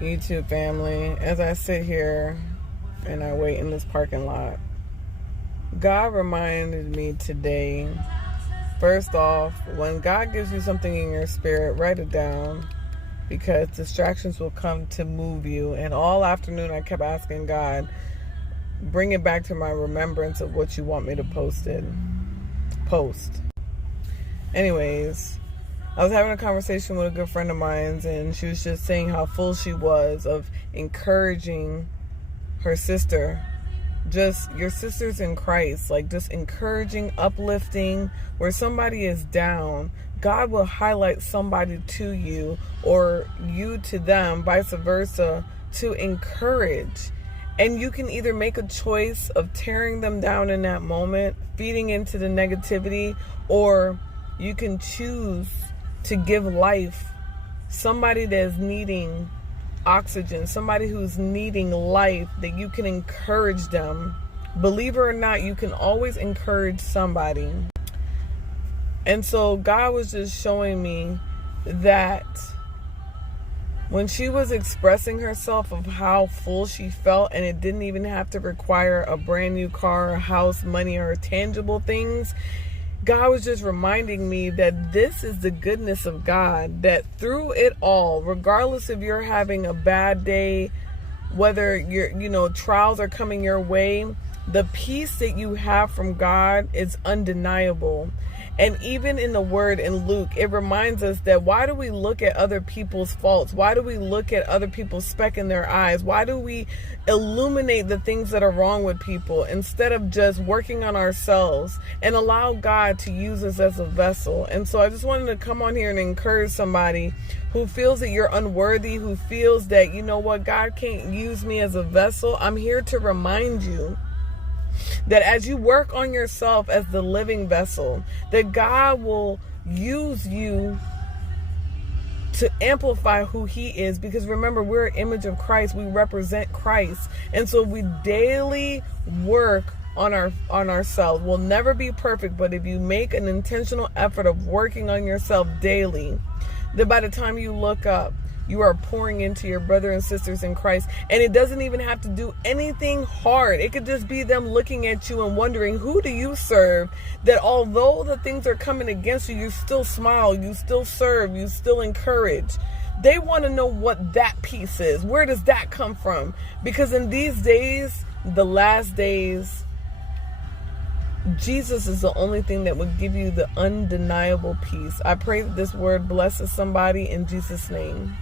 YouTube family, as I sit here and I wait in this parking lot, God reminded me today, first off, when God gives you something in your spirit, write it down, because distractions will come to move you. And all afternoon I kept asking God, bring it back to my remembrance of what you want me to post. Anyways, I was having a conversation with a good friend of mine, and she was just saying how full she was of encouraging her sister. Just your sisters in Christ, like just encouraging, uplifting. Where somebody is down, God will highlight somebody to you, or you to them, vice versa, to encourage. And you can either make a choice of tearing them down in that moment, feeding into the negativity, or you can choose to give life. Somebody that's needing oxygen, somebody who's needing life, that you can encourage them. Believe it or not, you can always encourage somebody. And so God was just showing me that when she was expressing herself of how full she felt, and it didn't even have to require a brand new car, a house, money, or tangible things, God was just reminding me that this is the goodness of God, that through it all, regardless if you're having a bad day, whether trials are coming your way, the peace that you have from God is undeniable. And even in the word in Luke, it reminds us that why do we look at other people's faults? Why do we look at other people's speck in their eyes? Why do we illuminate the things that are wrong with people instead of just working on ourselves and allow God to use us as a vessel? And so I just wanted to come on here and encourage somebody who feels that you're unworthy, who feels that, you know what, God can't use me as a vessel. I'm here to remind you that as you work on yourself as the living vessel, that God will use you to amplify who He is. Because remember, we're an image of Christ. We represent Christ. And so we daily work on ourselves. We'll never be perfect, but if you make an intentional effort of working on yourself daily, then by the time you look up, you are pouring into your brothers and sisters in Christ. And it doesn't even have to do anything hard. It could just be them looking at you and wondering, who do you serve? That although the things are coming against you, you still smile, you still serve, you still encourage. They want to know what that piece is. Where does that come from? Because in these days, the last days, Jesus is the only thing that will give you the undeniable peace. I pray that this word blesses somebody in Jesus' name.